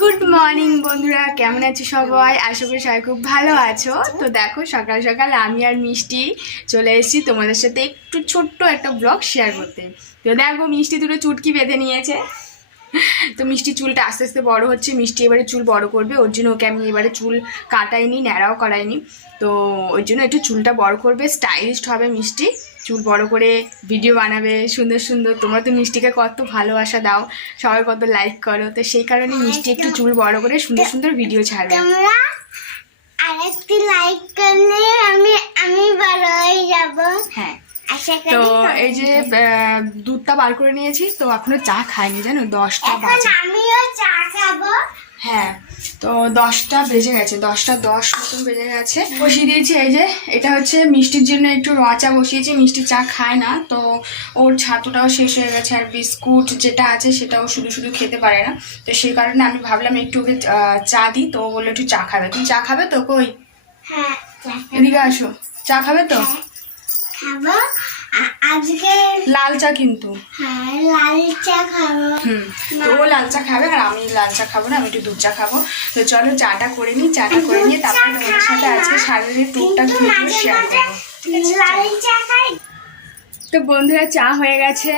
Good morning বন্ধুরা। কেমন আছো সবাই? আশা করি সবাই খুব ভালো আছো। তো দেখো, সকাল সকাল আমি আর মিষ্টি চলে এসেছি তোমাদের সাথে একটু ছোট্ট একটা ব্লগ শেয়ার করতে। তো দেখো, মিষ্টি দুটো চুটকি বেঁধে নিয়েছে। তো মিষ্টি চুলটা আস্তে আস্তে বড় হচ্ছে মিষ্টি এবারে চুল বড় করবে ওর জন্য ওকে আমি এবারে চুল কাটাইনি ন্যাড়াও করাইনি। তো ওই জন্য একটু চুলটা বড় করবে স্টাইলিস্ট হবে মিষ্টি চুল বড় করে ভিডিও বানাবে সুন্দর সুন্দর। তোমরা তো মিষ্টিকে কত ভালোবাসা দাও সবাই কত লাইক করো। তো সেই কারণে মিষ্টি একটু চুল বড় করে সুন্দর সুন্দর ভিডিও ছাড়বে। আরেকটি লাইক করলে আমি আমি বড় হয়ে যাব। হ্যাঁ। তো এই যে দুধটা বার করে নিয়েছি তো এখনও চা খাইনি জানো? দশটা বাজে। আমিও চা খাব। হ্যাঁ তো দশটা বেজে গেছে দশটা দশ মতন বেজে গেছে। বসিয়ে দিয়েছি এই যে এটা হচ্ছে মিষ্টির জন্য একটু রোয়া চা বসিয়েছি মিষ্টি চা খায় না তো ওর ছাতুটাও শেষ হয়ে গেছে আর বিস্কুট যেটা আছে সেটাও শুধু শুধু খেতে পারে না। তো সেই কারণে আমি ভাবলাম একটু ওকে চা দিই তো বলল একটু চা খাবে। তুমি চা খাবে তো? কই? হ্যাঁ এদিকে আসো। চা খাবে তো? হ্যাঁ, খাব। আজকে লাল চা কিন্তু। হ্যাঁ লাল চা খাব। হুম তো ও লাল চা খাবে আর আমি লাল চা খাব না আমি একটু দুধ চা খাব। তো চলো চাটা করে নিই চাটা করে নিয়ে তারপরে তোমাদের সাথে আজকে সারাদিনের টুকটাক ভিডিও শেয়ার করব। লাল চা খাই। তো বন্ধুরা চা হয়ে গেছে।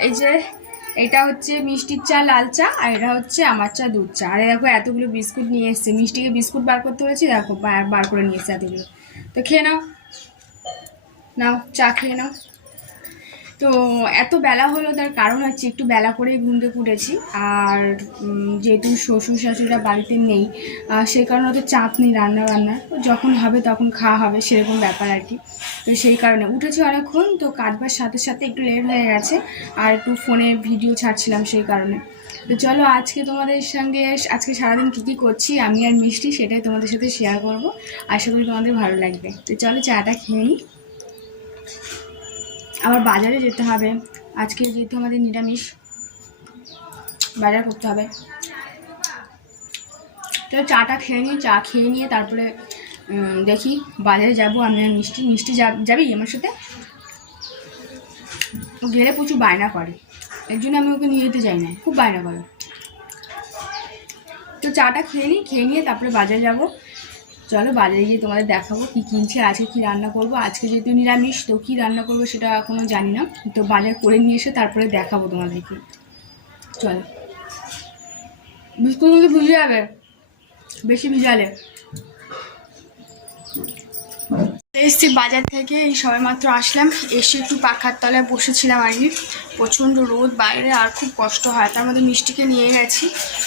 এই যে এটা হচ্ছে মিষ্টির চা লাল চা আর এটা হচ্ছে আমার চা দুধ চা। আর দেখো এতগুলো বিস্কুট নিয়ে এসছে। মিষ্টিকে বিস্কুট বার করতে বলেছি দেখো বার- বার করে নিয়ে এসছে এতগুলো। তো খেয়ে নাও। নাও, চা খেয়ে নাও। তো এত বেলা হলো তার কারণ হচ্ছে একটু বেলা করেই ঘুম থেকে আর যেহেতু শ্বশুর শাশুড়িরা বাড়িতে নেই সেই কারণে অত চাপ নেই রান্না বান্নার যখন হবে তখন খাওয়া হবে, সেরকম ব্যাপার আর কি। তো সেই কারণে উঠেছি অনেকক্ষণ, তো কাটবার সাথে সাথে একটু লেট হয়ে গেছে, আর একটু ফোনে ভিডিও ছাড়ছিলাম সেই কারণে। তো চলো আজকে তোমাদের সঙ্গে, আজকে সারাদিন কী কী করছি, আমি আর মিষ্টি সেটাই তোমাদের সাথে শেয়ার করব। আশা করি তোমাদের ভালো লাগবে। তো চলো চাটা খেয়ে নিই আবার বাজারে যেতে হবে। আজকে যেহেতু আমাদের নিরামিষ, বাজার করতে হবে। তো চাটা খেয়ে নিই চা খেয়ে নিয়ে তারপরে দেখি বাজারে যাব। আমি মিষ্টি মিষ্টি যাবি আমার সাথে? ও গেলে প্রচুর বায়না করে। এর জন্য আমি ওকে নিয়ে যেতে চাই না। খুব বায়না করে। তো চাটা খেয়ে নিই, খেয়ে নিয়ে তারপরে বাজারে যাব। চলো বাজারে গিয়ে তোমাদের দেখাবো কি কিনছে, আজকে কি রান্না করব। আজকে যেহেতু নিরামিষ, তো কি রান্না করব সেটা এখনও জানি না। তো বাজার করে নিয়ে এসে তারপরে দেখাবো তোমাদেরকে। চলো। বিস্কুট কিন্তু ভিজে যাবে। বেশি ভিজালে। এসছি বাজার থেকে এই সবে মাত্র আসলাম। এসে একটু পাখার তলায় বসেছিলাম আর কি। প্রচণ্ড রোদ বাইরে আর খুব কষ্ট হয়। তার মধ্যে মিষ্টিকে নিয়ে গেছি।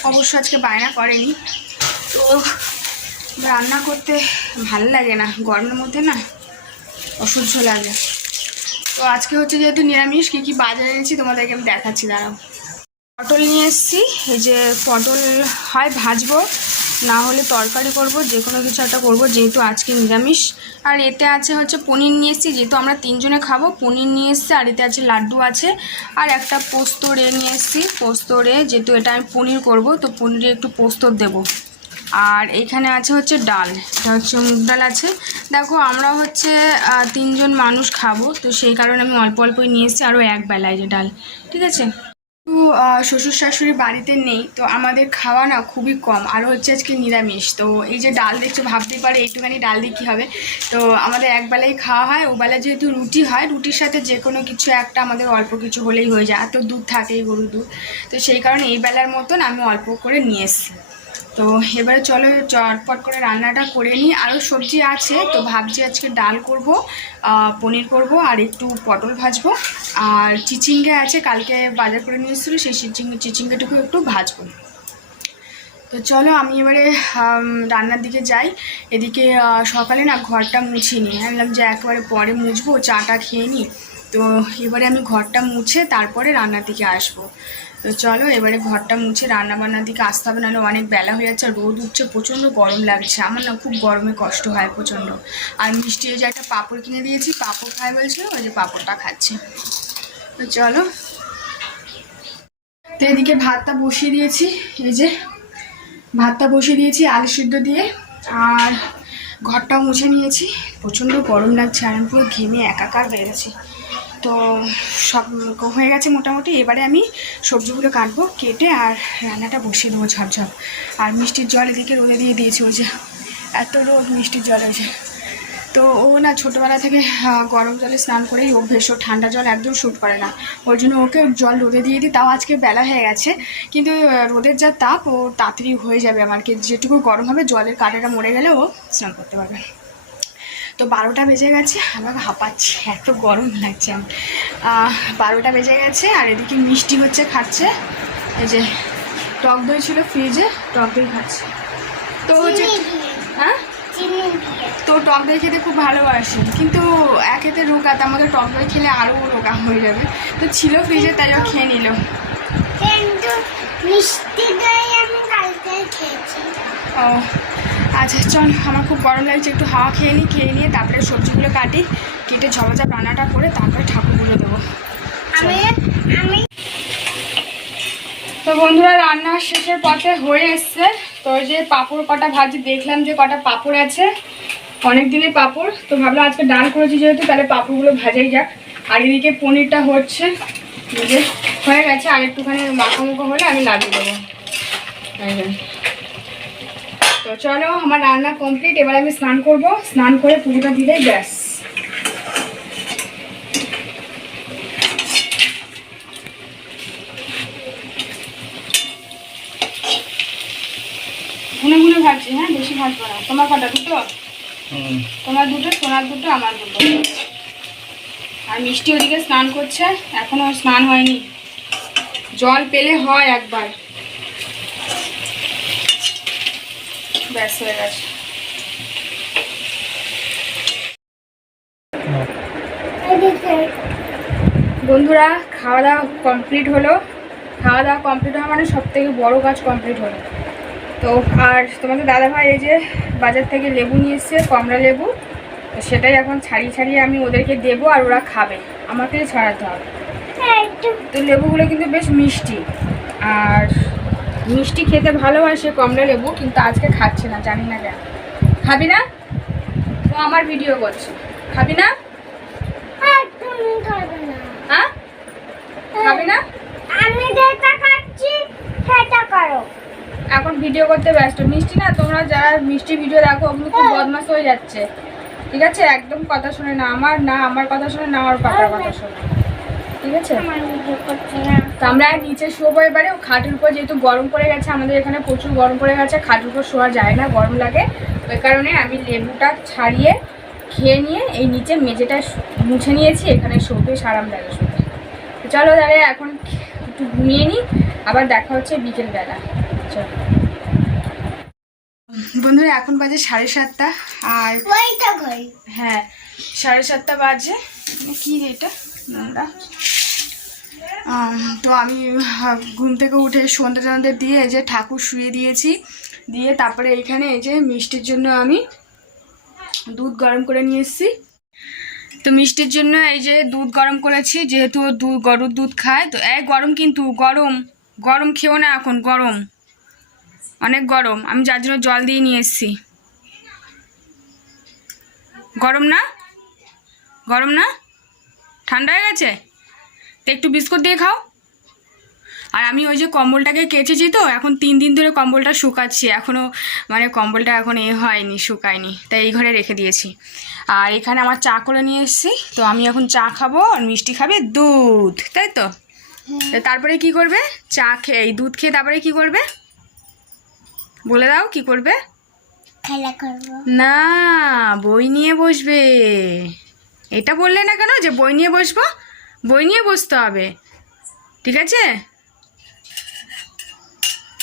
অবশ্য আজকে বায়না করেনি। তো রান্না করতে ভালো লাগে না, গরমের মধ্যে না অসহ্য লাগে। তো আজকে হচ্ছে যেহেতু নিরামিষ, কী কী বাজারে এনেছি তোমাদেরকে আমি দেখাচ্ছি, দাঁড়াও। পটল নিয়ে এসেছি, এই যে পটল হয় ভাজবো, না হলে তরকারি করব, যে কোনো কিছু একটা করব, যেহেতু আজকে নিরামিষ। আর এতে আছে হচ্ছে পনির নিয়ে এসেছি, যেহেতু আমরা তিনজনে খাব, পনির নিয়ে এসেছি, আর এতে আছে লাড্ডু আছে। আর একটা পোস্ত রে নিয়ে এসেছি পোস্ত রে যেহেতু এটা আমি পনির করব, তো পনিরে একটু পোস্ত দেবো। আর এখানে আছে হচ্ছে ডাল। এটা হচ্ছে মুগ ডাল আছে। দেখো, আমরা হচ্ছে তিনজন মানুষ খাব, তো সেই কারণে আমি অল্প অল্পই নিয়ে এসেছি, আরও এক বেলায় যে ডাল। ঠিক আছে? তো শ্বশুর শাশুড়ি বাড়িতে নেই, তো আমাদের খাওয়া না খুবই কম। আর হচ্ছে আজকে নিরামিষ। তো এই যে ডাল দেখছ, ভাবতেই পারে একটুখানি ডাল দিয়ে কী হবে। তো আমাদের একবেলাই খাওয়া হয় ওবেলা যেহেতু রুটি হয়, রুটির সাথে যে কোনো কিছু একটা আমাদের অল্প কিছু হলেই হয়ে যায়। আর তো দুধ থাকেই গরুর দুধ। তো সেই কারণে এই বেলার মতন আমি অল্প করে নিয়ে এসেছি। তো এবারে চলো চটপট করে রান্নাটা করে নিই। আরও সবজি আছে, তো ভাবছি আজকে ডাল করব পনির করব আর একটু পটল ভাজবো। আর চিচিঙ্গে আছে, কালকে বাজার করে নিয়ে এসেছিল, সেই চিচিঙ্গে, চিচিঙ্গেটুকু একটু ভাজবো। তো চলো আমি এবারে রান্নার দিকে যাই। এদিকে সকালে না ঘরটা মুছিনি ভাবলাম যে একেবারে পরে মুছবো, চাটা খেয়ে নিই। তো এবারে আমি ঘরটা মুছে তারপরে রান্নার দিকে আসব। তো চলো, এবারে ঘরটা মুছে রান্না বান্নার দিকে আসতে হবে, নাহলে অনেক বেলা হয়ে যাচ্ছে রোদ উঠছে, প্রচণ্ড গরম লাগছে। আমার না খুব গরমে কষ্ট হয় প্রচণ্ড। আর মিষ্টি যে একটা পাঁপড় কিনে দিয়েছি, পাঁপড় খায় বলছিল, ওই যে পাঁপড়টা খাচ্ছে। তো চলো। তো এদিকে ভাতটা বসিয়ে দিয়েছি, এই যে ভাতটা বসিয়ে দিয়েছি আলু সিদ্ধ দিয়ে, আর ঘরটাও মুছে নিয়েছি। প্রচণ্ড গরম লাগছে, আর আমি পুরো ঘেমে একাকার হয়ে গেছি। তো সব হয়ে গেছে মোটামুটি। এবারে আমি সবজিগুলো কাটবো, কেটে আর রান্নাটা বসিয়ে দেবো ঝপঝপ আর মিষ্টির জল এদিকে রোদে দিয়ে দিয়েছি ওই যে, এত রোদ মিষ্টির জল হয়েছে তো ও না ছোটোবেলা থেকে গরম জলে স্নান করেই অভ্যেস ও ঠান্ডা জল একদম শ্যুট করে না। ওর জন্য ওকে জল রোদে দিয়ে দিই, তাও আজকে বেলা হয়ে গেছে। কিন্তু রোদের যা তাপ, ও তাড়াতাড়ি হয়ে যাবে আমার কি যেটুকু গরম হবে, জলের কাঁটাটা মরে গেলে ও স্নান করতে পারবে। তো বারোটা বেজে গেছে আমাকে হাঁপাচ্ছি এত গরম লাগছে আমার। বারোটা বেজে গেছে আর এদিকে মিষ্টি হচ্ছে খাচ্ছে। এই যে টক দই ছিল ফ্রিজে টক দই খাচ্ছে। তো হচ্ছে হ্যাঁ? তো টক দই খেতে খুব ভালোবাসি কিন্তু একেতে রোগা তার মধ্যে টক দই খেলে আরও রোগা হয়ে যাবে। তো ছিল ফ্রিজে তাই ও খেয়ে নিল। মিষ্টি দই আমি কালকে খেয়েছি। ও আচ্ছা চল আমার খুব গরম লাগছে একটু হাওয়া খেয়ে নিই খেয়ে নিয়ে তারপরে সবজিগুলো কাটি কেটে ঝপাঝপ রান্নাটা করে তারপরে ঠাকুর ঠাকুরগুলো দেবো। আমি তো বন্ধুরা রান্না শেষের পথে হয়ে এসছে। তো যে পাঁপড় কটা ভাজি দেখলাম যে কটা পাঁপড় আছে। অনেক দিনের পাঁপড়। তো ভাবলাম আজকে ডাল করেছি যেহেতু তাহলে পাঁপড়গুলো ভাজাই যাক। আর এদিকে পনিরটা হচ্ছে যে হয়ে গেছে। আর একটুখানি মাখামুখো হলে আমি লাগিয়ে দেবো। এই যে। তো চলো আমার রান্না কমপ্লিট এবার আমি স্নান করব। স্নান করে পুজোটা দিলে ব্যাস। গুনে গুনে ভাজছি হ্যাঁ বেশি ভাজবো না। তোমার কটা দুটো? তোমার দুটো সোনার দুটো আমার দুটো। আর মিষ্টি ওদিকে স্নান করছে এখনও স্নান হয়নি। জল পেলে হয় একবার। ব্যাস হয়ে গেছে। বন্ধুরা খাওয়া দাওয়া কমপ্লিট হলো। খাওয়া দাওয়া কমপ্লিট হওয়া মানে সব থেকে বড়ো কাজ কমপ্লিট হলো। তো আর তোমাদের দাদাভাই এই যে বাজার থেকে লেবু নিয়ে এসছে কমলা লেবু তো সেটাই এখন ছাড়িয়ে ছাড়িয়ে আমি ওদেরকে দেবো আর ওরা খাবে। আমাকে ছাড়াতে হবে। তো লেবুগুলো কিন্তু বেশ মিষ্টি। আর মিষ্টি খেতে ভালোবাসে কমলা লেবু কিন্তু আজকে খাচ্ছে না জানি না কেন। খাবি না? ও আমার ভিডিও করছে। খাবি না? হ্যাঁ? খাবি না? আমি যেটা খাচ্ছি সেটা করো। এখন ভিডিও করতে ব্যস্ত। মিষ্টি না তোমরা যারা মিষ্টি ভিডিও দেখো ওগুলো খুব বদমাস হয়ে যাচ্ছে। ঠিক আছে? একদম কথা শুনে না আমার না আমার কথা শুনে না আমার পাপার কথা শুনে ঠিক আছে? না তো আমরা নিচে শোবো এবারে। খাটের উপর যেহেতু গরম পড়ে গেছে আমাদের এখানে প্রচুর গরম পড়ে গেছে খাটের উপর শোয়া যায় না গরম লাগে। ওই কারণে আমি লেবুটা ছাড়িয়ে খেয়ে নিয়ে এই নিচে মেঝেটা মুছে নিয়েছি এখানে শোবে সারাম লাগে শোবে চলো তাহলে এখন একটু ঘুমিয়ে নিই আবার দেখা হচ্ছে বিকেলবেলা। চলো। বন্ধুরা এখন বাজে সাড়ে সাতটা আর হ্যাঁ সাড়ে সাতটা বাজে। কি এটা? তো আমি ঘুম থেকে উঠে সন্ধ্যে সন্ধ্যে দিয়ে এই যে ঠাকুর শুয়ে দিয়েছি, দিয়ে তারপরে এইখানে এই যে মিষ্টির জন্য আমি দুধ গরম করে নিয়ে এসেছি। তো মিষ্টির জন্য এই যে দুধ গরম করেছি, যেহেতু দুধ, গরুর দুধ খায়, তো এই গরম কিন্তু গরম গরম খেও না এখন, গরম। অনেক গরম, আমি যার জন্য জল দিয়ে নিয়ে এসেছি। গরম না? গরম না? ঠান্ডা হয়ে গেছে? তো একটু বিস্কুট দিয়ে খাও। আর আমি ওই যে কম্বলটাকে কেচেছি তো এখন তিন দিন ধরে কম্বলটা শুকাচ্ছি। এখনও মানে কম্বলটা এখন এ হয়নি শুকায়নি। তাই এই ঘরে রেখে দিয়েছি। আর এখানে আমার চা করে নিয়ে এসেছি। তো আমি এখন চা খাব আর মিষ্টি খাবে দুধ তাই তো? তো তারপরে কি করবে? চা খেয়ে এই দুধ খেয়ে তারপরে কি করবে? বলে দাও কি করবে। না বই নিয়ে বসবে। এটা বললে না কেন যে বই নিয়ে বসবো? বই নিয়ে বসতে হবে। ঠিক আছে?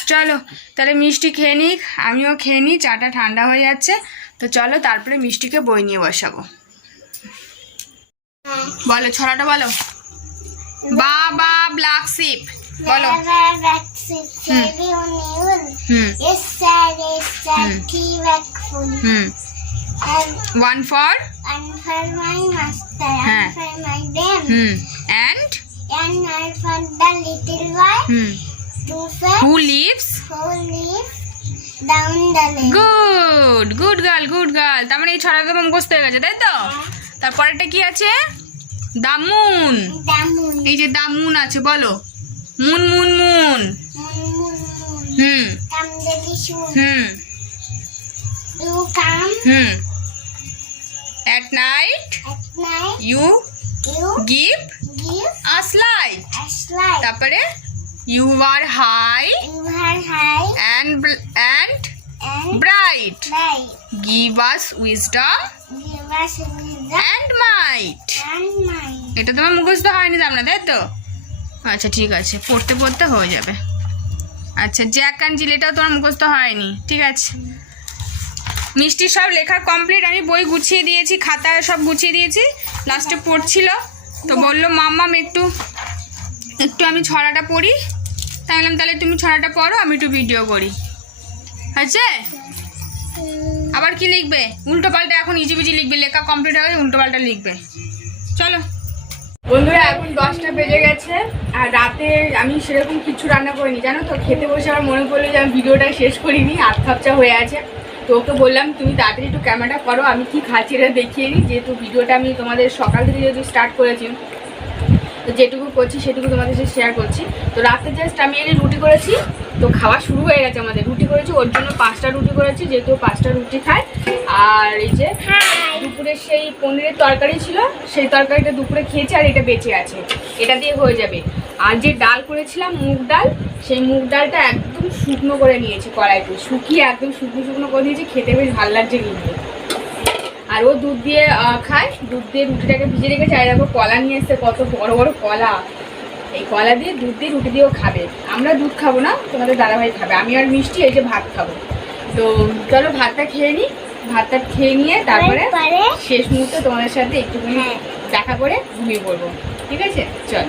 চলো তাহলে মিষ্টি খেয়ে নিক আমিও খেয়ে নিই চাটা ঠান্ডা হয়ে যাচ্ছে। তো চলো তারপরে মিষ্টিকে বই নিয়ে বসাবো। বলো ছড়াটা বলো। বাবা ব্ল্যাক শিপ বলো। Hmm. Hmm. And, one for and for my master, and for my dam. Hmm and And I for the little boy, hmm to fetch, who lives who lives down the lane. Good good girl good girl তার মানে এই ছড়াটা মুখস্থ হয়ে গেছে তাই তো? তারপরেরটা কি আছে? দামুন। এই যে দামুন আছে বলো। Moon moon moon. Hmm. Hmm. Hmm. At night at night you you give give us light slide তারপরে you are high you are high and and and bright light give us wisdom give us wisdom and might and mind এটা তোমার মুখস্থ হয়নি আমরা তাই তো আচ্ছা ঠিক আছে পড়তে পড়তে হয়ে যাবে আচ্ছা জ্যাক অ্যান্ড জিল এটাও তোমার মুখস্থ হয়নি ঠিক আছে মিষ্টি সব লেখা কমপ্লিট আমি বই গুছিয়ে দিয়েছি খাতা সব গুছিয়ে দিয়েছি লাস্টে পড়ছিল। তো বলল মাম্মাম একটু একটু আমি ছড়াটা পড়ি। তাই বললাম, তাহলে তুমি ছড়াটা পড়ো, আমি একটু ভিডিও করি। আছে আবার কি লিখবে? উল্টো পাল্টা এখন ইজি বিজি লিখবে, লেখা কমপ্লিট হয়ে উল্টো পাল্টা লিখবে। চলো। বন্ধুরা, এখন দশটা বেজে গেছে, আর রাতে আমি সেরকম কিছু রান্না করিনি, জানো তো? খেতে বসে আমার মনে পড়ল যে আমি ভিডিওটা শেষ করিনি আধ খাপচা হয়ে আছে। তো ওকে বললাম তুমি তাড়াতাড়ি একটু ক্যামেরাটা করো আমি কি খাচ্ছি এটা দেখিয়ে নিই যেহেতু ভিডিওটা আমি তোমাদের সকাল থেকে যেহেতু স্টার্ট করেছি তো যেটুকু করছি সেটুকু তোমাদের সাথে শেয়ার করছি। তো রাতে জাস্ট আমি যে রুটি করেছি তো খাওয়া শুরু হয়ে গেছে আমাদের। রুটি করেছি ওর জন্য পাঁচটা রুটি করেছি যেহেতু পাঁচটা রুটি খায়। আর এই যে দুপুরে সেই পনিরের তরকারি ছিল সেই তরকারিটা দুপুরে খেয়েছি আর এটা বেঁচে আছে। এটা দিয়ে হয়ে যাবে। আর যে ডাল করেছিলাম মুগ ডাল সেই মুগ ডালটা একদম শুকনো করে নিয়েছি কড়াইতে। শুকিয়ে একদম শুকনো শুকনো করে দিয়েছি খেতে বেশ ভালো লাগছে কিন্তু। আর ও দুধ দিয়ে খায়। দুধ দিয়ে রুটিটাকে ভিজে রেখেছে আর দেখো কলা নিয়ে এসছে কত বড় বড় কলা। এই কলা দিয়ে দুধ দিয়ে রুটি দিয়েও খাবে। আমরা দুধ খাব না তোমাদের দাদাভাই খাবে। আমি আর মিষ্টি এই যে ভাত খাব। তো চলো ভাতটা খেয়ে নিই ভাতটা খেয়ে নিয়ে তারপরে শেষ মুহূর্তে তোমাদের সাথে একটুখানি হ্যাঁ। দেখা করে ঘুমিয়ে পড়ব। ঠিক আছে? চল।